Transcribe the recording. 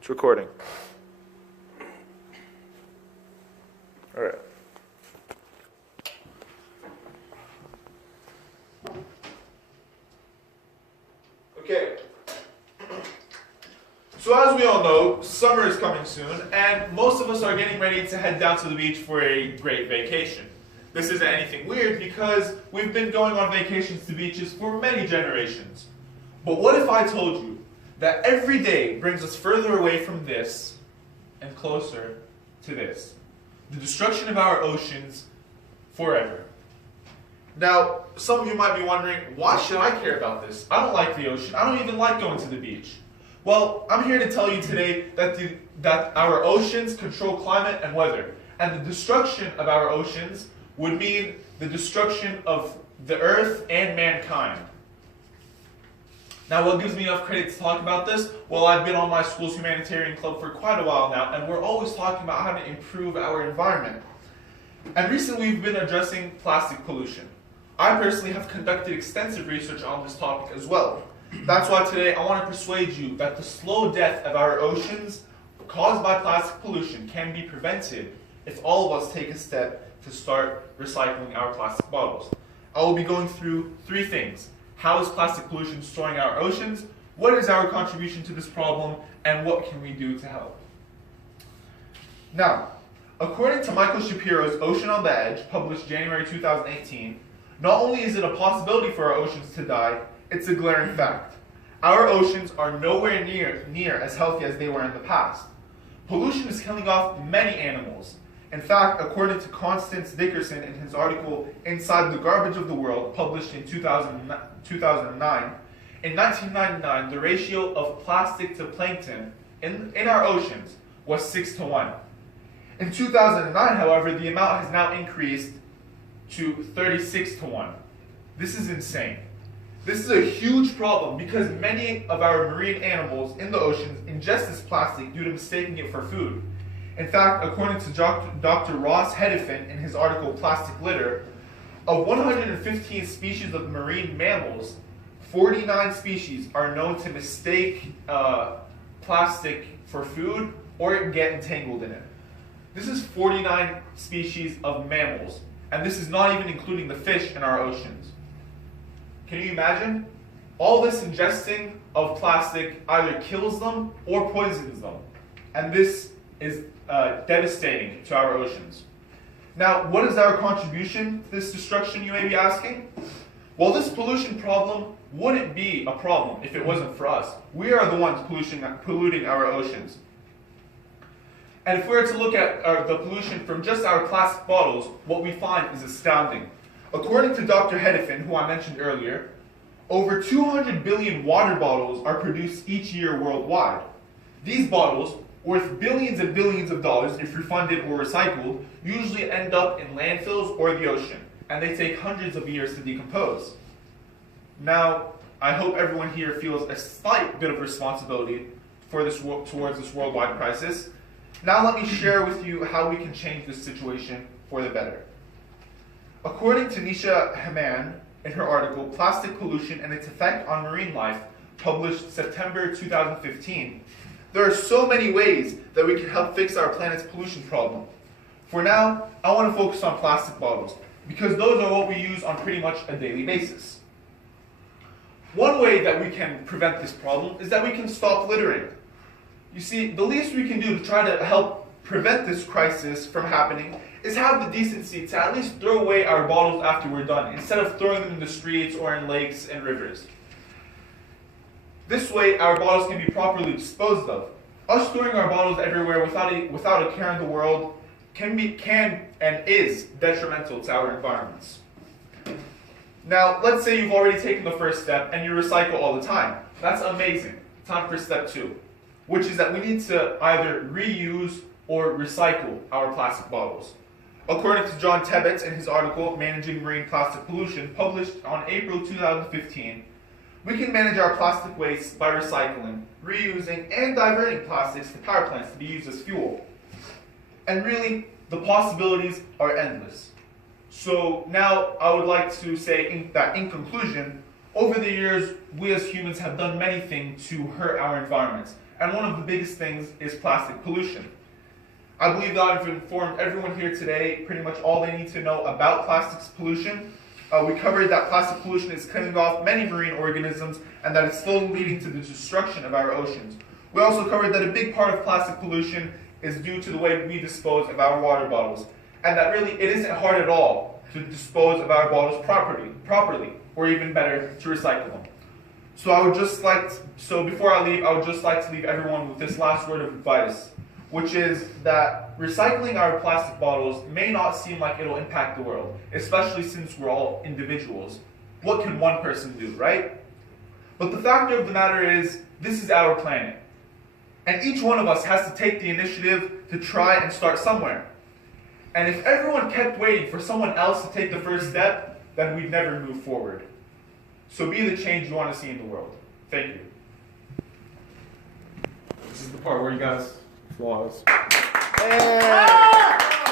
It's recording. All right. Okay. So as we all know, summer is coming soon, and most of us are getting ready to head down to the beach for a great vacation. This isn't anything weird because we've been going on vacations to beaches for many generations. But what if I told you that every day brings us further away from this and closer to this? The destruction of our oceans forever. Now, some of you might be wondering, why should I care about this? I don't like the ocean. I don't even like going to the beach. Well, I'm here to tell you today that our oceans control climate and weather. And the destruction of our oceans would mean the destruction of the earth and mankind. Now, what gives me enough credit to talk about this? Well, I've been on my school's humanitarian club for quite a while now, and we're always talking about how to improve our environment. And recently, we've been addressing plastic pollution. I personally have conducted extensive research on this topic as well. That's why today I want to persuade you that the slow death of our oceans caused by plastic pollution can be prevented if all of us take a step to start recycling our plastic bottles. I will be going through three things. How is plastic pollution destroying our oceans? What is our contribution to this problem? And what can we do to help? Now, according to Michael Shapiro's Ocean on the Edge, published January 2018, not only is it a possibility for our oceans to die, it's a glaring fact. Our oceans are nowhere near as healthy as they were in the past. Pollution is killing off many animals. In fact, according to Constance Dickerson in his article Inside the Garbage of the World, published in 2009, in 1999, the ratio of plastic to plankton in our oceans was 6-to-1. In 2009, however, the amount has now increased to 36-to-1. This is insane. This is a huge problem because many of our marine animals in the oceans ingest this plastic due to mistaking it for food. In fact, according to Dr. Ross Hedifin in his article Plastic Litter, of 115 species of marine mammals, 49 species are known to mistake plastic for food or get entangled in it. This is 49 species of mammals, and this is not even including the fish in our oceans. Can you imagine? All this ingesting of plastic either kills them or poisons them, and this is devastating to our oceans. Now, what is our contribution to this destruction, you may be asking? Well, this pollution problem wouldn't be a problem if it wasn't for us. We are the ones polluting our oceans. And if we were to look at the pollution from just our plastic bottles, what we find is astounding. According to Dr. Hedifin, who I mentioned earlier, over 200 billion water bottles are produced each year worldwide. These bottles, worth billions and billions of dollars if refunded or recycled, usually end up in landfills or the ocean, and they take hundreds of years to decompose. Now, I hope everyone here feels a slight bit of responsibility for towards this worldwide crisis. Now let me share with you how we can change this situation for the better. According to Nisha Haman in her article, Plastic Pollution and Its Effect on Marine Life, published September 2015, there are so many ways that we can help fix our planet's pollution problem. For now, I want to focus on plastic bottles, because those are what we use on pretty much a daily basis. One way that we can prevent this problem is that we can stop littering. You see, the least we can do to try to help prevent this crisis from happening is have the decency to at least throw away our bottles after we're done, instead of throwing them in the streets or in lakes and rivers. This way, our bottles can be properly disposed of. Us throwing our bottles everywhere without a care in the world can and is detrimental to our environments. Now, let's say you've already taken the first step and you recycle all the time. That's amazing. Time for step 2, which is that we need to either reuse or recycle our plastic bottles. According to John Tebbets in his article, Managing Marine Plastic Pollution, published on April 2015, we can manage our plastic waste by recycling, reusing, and diverting plastics to power plants to be used as fuel. And really, the possibilities are endless. So now I would like to say in conclusion, over the years, we as humans have done many things to hurt our environments. and one of the biggest things is plastic pollution. I believe that I've informed everyone here today pretty much all they need to know about plastics pollution. We covered that plastic pollution is killing off many marine organisms and that it's still leading to the destruction of our oceans. We also covered that a big part of plastic pollution is due to the way we dispose of our water bottles, and that really it isn't hard at all to dispose of our bottles properly, or even better, to recycle them. So before I leave, I would just like to leave everyone with this last word of advice, which is that recycling our plastic bottles may not seem like it'll impact the world, especially since we're all individuals. What can one person do, right? But the fact of the matter is, this is our planet. And each one of us has to take the initiative to try and start somewhere. And if everyone kept waiting for someone else to take the first step, then we'd never move forward. So be the change you want to see in the world. Thank you. This is the part where you guys applause.